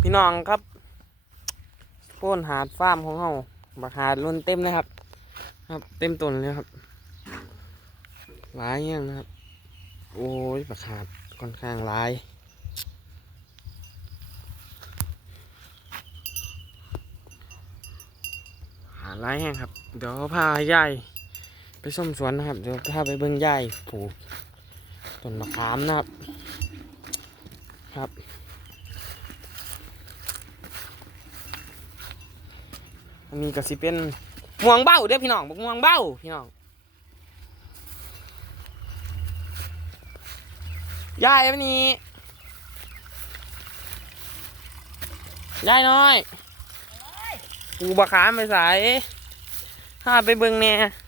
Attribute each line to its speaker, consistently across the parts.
Speaker 1: พี่น้องครับโพ่นหาดฟาร์มของเราบักหาดล้นเต็มนะครับครับเต็มต้นเลยครับหลายอย่างนะครับโอ้ยบักหาดค่อนข้างหลายหาหลายแห้งครับเดี๋ยวพายายไปส้มสวนนะครับเดี๋ยวพาไปเบิ่งยายปลูกต้นมะขามนะครับครับอันนี้ก็สิเป็นม่วงเบ้าเด้อพี่น้องบักม่วงเบ้าพี่น้องยายวันนี้ยายน้อยกูบักขามไปใส่ถ้าไปเบิ่งแน่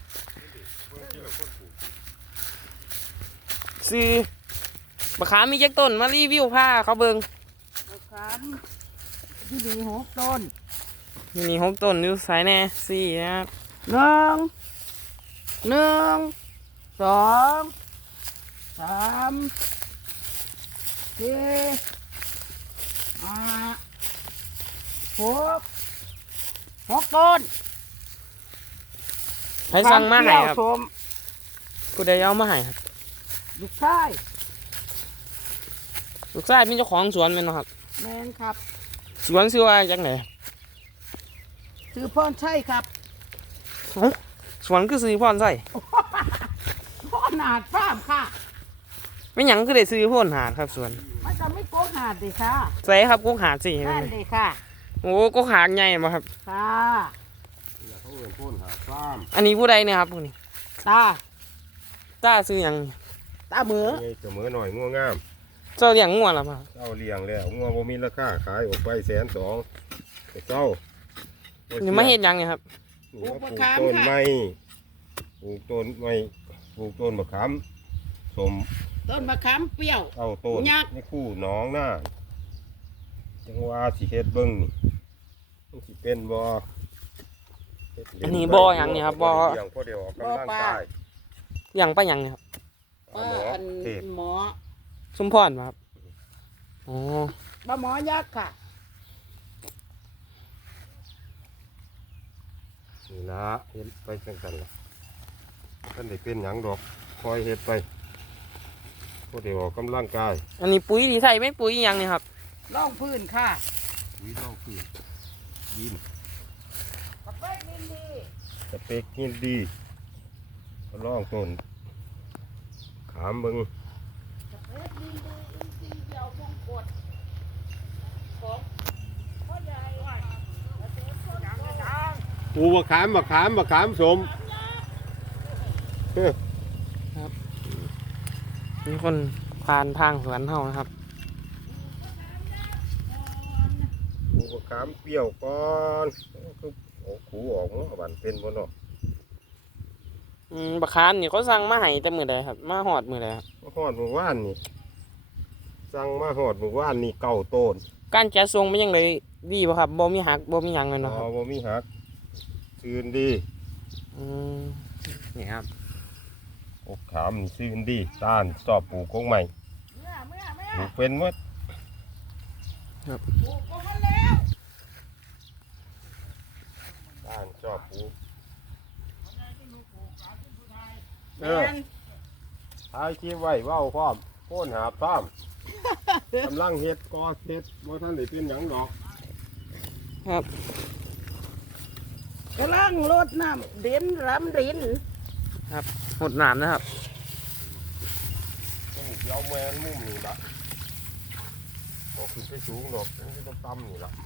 Speaker 1: ซื้อบักขามมีจักต้นมารีวิวผ้าเขาเบิ่ง
Speaker 2: บักขามที่มี6 ต้น
Speaker 1: มี6 ต้นอยู่ใส่แน่สี่นะครับ
Speaker 2: หนึ่งสองสามสี่ห้า6 ต้น
Speaker 1: ใครสั่งมาให้ครับ
Speaker 2: ชม
Speaker 1: ผู้ใดเอามาให้ครับ
Speaker 2: ลูกชาย
Speaker 1: ลูกชายเป็นเจ้าของสวนแม่นบ่ครับ
Speaker 2: แมนครับ
Speaker 1: สวนชื่อว่าจังได
Speaker 2: ชื่อพรชัยครับ
Speaker 1: สวนคือซื้อพ่อนใส่
Speaker 2: พ่อหนาดฟาร์มค่ะ
Speaker 1: ไม่หยังคือได้ซื้อพ่นหาดครับสวน
Speaker 2: มันจะไม่โกงหาดเลยค่ะ
Speaker 1: ใส่ครับกุ๊กหาดสิ
Speaker 2: นั่นเลยค่ะ
Speaker 1: โอ้กุ๊กหาดใหญ่บ่ครับ
Speaker 2: ค่ะ
Speaker 3: เขาเอิ้นพ่นหาฟาร์ม
Speaker 1: อันนี้ผู้ใดเนี่ยครับผู้นี้
Speaker 2: ตา
Speaker 1: ซื้อหยัง
Speaker 2: ตาเหมือ
Speaker 3: เสมอหน่อยงัวงาม
Speaker 1: เจ้าเลี้ยงงัวหรอเปล่า
Speaker 3: เจ้าเลี้ยงแล้วงัวบ่มีราคาขายออกไป120,000แต่เจ้า
Speaker 1: นี่มาเฮ็ดหยังเนี่ยครับ
Speaker 3: ปลูกต้นไม้ปลูกต้นไม้ปลูกต้นมะขามสม
Speaker 2: ต้นมะขามเปรี้ยว
Speaker 3: เอาต้นในคู่หนองหน้าจังว่าสิเฮ็ดเบิ่งนี่มันสิเป็นบ่
Speaker 1: อันนี้บ่อหยังนี่ครับบ่อ
Speaker 3: เลี้ยงพอเดียวออกกำลังกาย
Speaker 1: หยังไปหยังเนี่ยครับ
Speaker 2: หมอ
Speaker 1: ชุมพรครับอ๋อ
Speaker 2: ปลาหมอยักษ์ค่ะ
Speaker 3: นี่ละเฮ็ดไปจังซั่นล่ะท่านได้เป็นหยังดอกคอยเฮ็ดไปพอเดียวออกกำลังกาย
Speaker 1: อันนี้ปุ๋ยที่ใส่ไม่ปุ๋ยหยังนี่ครับ
Speaker 2: ร่องพื้นค่ะ
Speaker 3: วิร่องพื้นดิน
Speaker 2: สเปกดินดี
Speaker 3: สเปกดินดีก็ร่องต้นขามเบิ่ง
Speaker 2: สเปกดินดีอินทรีย์เดียวพงกดของพ่อใหญ่
Speaker 3: ปูมะขามสม
Speaker 1: ครับมีคนผ่านทางสวนเฮานะครับ
Speaker 3: ปูมะขามเปรี้ยวก่อนคือโอ้ขูออกเนาะบันเป็นบ่เนาะ
Speaker 1: บักขามนี่เขาสั่งมาให้แต่มื้อใดครับมาฮอดมื้อใดครับ
Speaker 3: ฮอดมื้อวานนี่สั่งมาฮอดมื้อวานนี่9 ต้น
Speaker 1: การจัดส่งเป็นยังไงดีบ่ครับบ่มีหักบ่มีหยังเลยเนาะครับ
Speaker 3: บ่มีหักซื่นดี
Speaker 1: นี่ครับ
Speaker 3: อกขามนี่ซื่นดีต้านชอบปลูกของใหม่ปลูกเป็นหมด
Speaker 1: ครับ
Speaker 2: ปลูกก็มาแล้ว
Speaker 3: ต้านชอบปลูกถ่ายคลิปไว้เว้าพร้อมโค่นหาพร้อมกำลังเฮ็ดก่อเฮ็ดบ่ทันได้เป็นหยังดอก
Speaker 1: ครับ
Speaker 2: กำลังรดน้ำดินรำดิน
Speaker 1: ครับหดน้ำนะครับ
Speaker 3: เราแมนมุ่งนี่ละก็ขึ้นไปสูงดอกนี่ต้องต่ำนี่ละ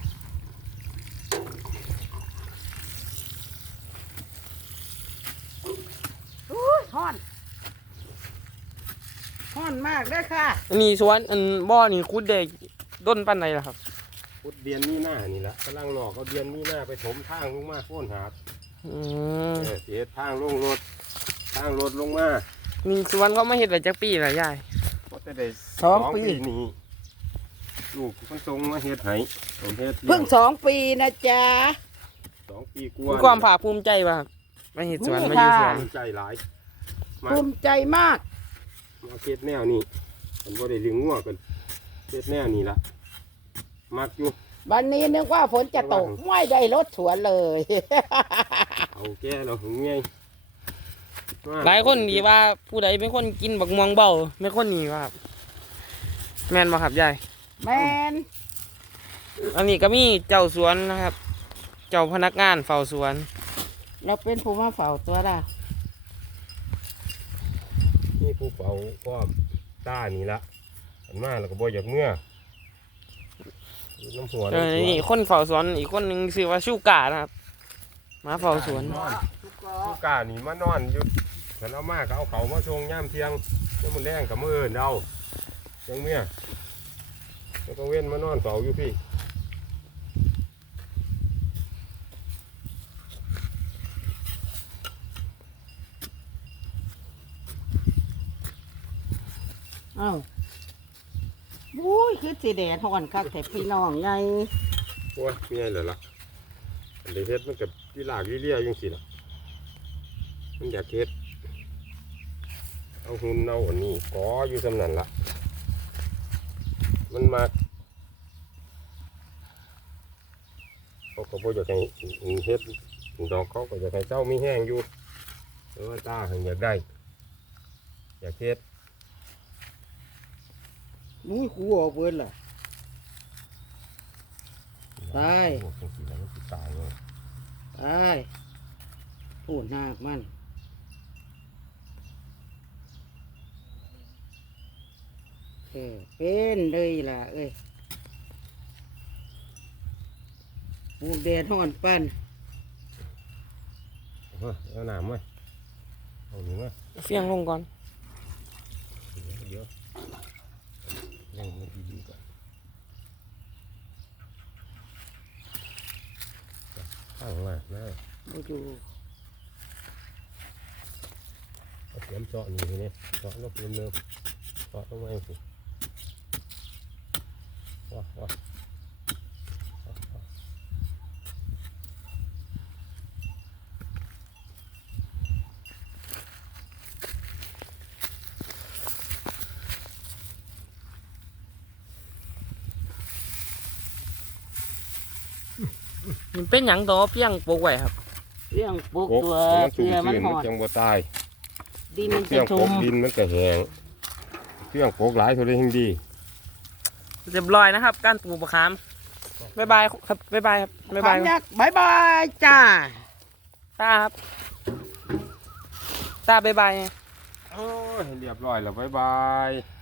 Speaker 2: ฮ้อนมากเลยค่ะ
Speaker 1: อันนี้สวนบ่อนี่คุดได้ต้นปันไหนล่ะครับ
Speaker 3: พุดเดือนนี้หน้านี่ละกำลังหลอกเอาเดือนนี้หน้าไปถมทางลงมาโค่นหาดเสียทางลงรถลงมา
Speaker 1: นี่สวนเขาไม่เห็นอะไรจักปีหรอยาย
Speaker 3: ก็จะได้2 ปีนี่ลูกมันทรงมาเฮ็ดให้
Speaker 2: เพิ่ง2 ปีนะจ๊ะ
Speaker 3: 2 ปีกว่า
Speaker 1: ความภาคภูมิใจป่ะครับมาเห็นสวนมาอยู่สวน
Speaker 3: ใจหลาย
Speaker 2: ภูมิใจมาก
Speaker 3: มาเฮ็ดแนวนี่มันบ่ได้เลี้ยงงัวกันเฮ็ดแนวนี่ละมักอยู่
Speaker 2: วันนี้นึกว่าฝนจะตกไม่ได้รถสวนเลย
Speaker 3: เอาแก่เราหึงไง
Speaker 1: หลายคนดีว่าผู้ใดเป็นคนกินบักม่วงเบาไม่คนนี้ว่าครับแม่นบ่ครับยาย
Speaker 2: แมน
Speaker 1: อันนี้ก็มีเจ้าสวนนะครับ เจ้าพนักงานเฝ้าสวน
Speaker 2: เราเป็นผู้มาเฝ้าตัวละ
Speaker 3: นี่ผู้เฝ้าป้อมต้านี่ละอันมาแล้วก็บ่อยากเมื่อน้ำหัว
Speaker 1: นี่คนเฝ้าสวนอีกคนหนึงชื่อว่าชูกานะครับมาเฝ้าสวน
Speaker 3: ผู้กล้านี่มานอนอยู่ฉันเอามาก็เอาเขามาชงย่ามเที่ยงแล้วมันแรงกับมือเดาจังเมียแล้วก็เว้นมานอนเฝ้าอยู่พี่
Speaker 2: อ้าวอุ้ยคือสีแดดห่อนคักแต่พี่น้องไง
Speaker 3: โอ้ยเมียเหรอล่ะอันเดเฮ็ดมันกับวิลากวิเลียยังสิล่ะมันอยากเฮ็ดเอาหุ่นเอาอันนี้กออยู่สำนันละมันมาเขาก็บ่อยากให้เฮ็ดดอกเขาก็อยากให้เจ้ามีแห้งอยู่ตาอยากได้อยากเฮ็ด
Speaker 2: มุ้ยคูออกเบิดล่ะ ตาย
Speaker 3: โอ้จังสิแล้วมันสิตายเลย
Speaker 2: ตายพูดหากมันเป็นเลยล่ะเอ้ยมูแดดห่อนปั้น
Speaker 3: เอาหนามไว้เอาหนึ่งไว้
Speaker 1: เฟียงลงก่อน
Speaker 3: เดี๋ยวยังไม่ดีๆก่อนข้างล่างนะ
Speaker 2: มาอยู่
Speaker 3: เอาเสียมเจาะนี่ทีนี้เจาะลงเริ่มๆเจาะลงมาเองสิว้าวว้าว
Speaker 1: มันเป็นหยังต่อเพียงปลูกไว้ครับ
Speaker 2: เรื่องปลูก
Speaker 3: กบ
Speaker 2: ตัว
Speaker 3: มัน
Speaker 2: เสือมัน
Speaker 3: ชื้น
Speaker 2: ห
Speaker 3: มั
Speaker 2: อน ด
Speaker 3: จังบ่ตาย
Speaker 2: ดินมัน
Speaker 3: เครื่
Speaker 2: จะ
Speaker 3: องก
Speaker 2: ชุ่
Speaker 3: บ
Speaker 2: ม
Speaker 3: ดินมันก็แห้งเครื่องกบหลายเท่าไรยิ่งดี
Speaker 1: เรียบร้อยนะครับ การปลูกมะขามบ๊ายบายครับบ๊ายบายครับบ๊ายบาย
Speaker 2: ยักษ์บายบายจ้า
Speaker 1: ตาครับตาบ๊ายบาย
Speaker 3: โอ้ยเรียบร้อยแล้วบ๊ายบาย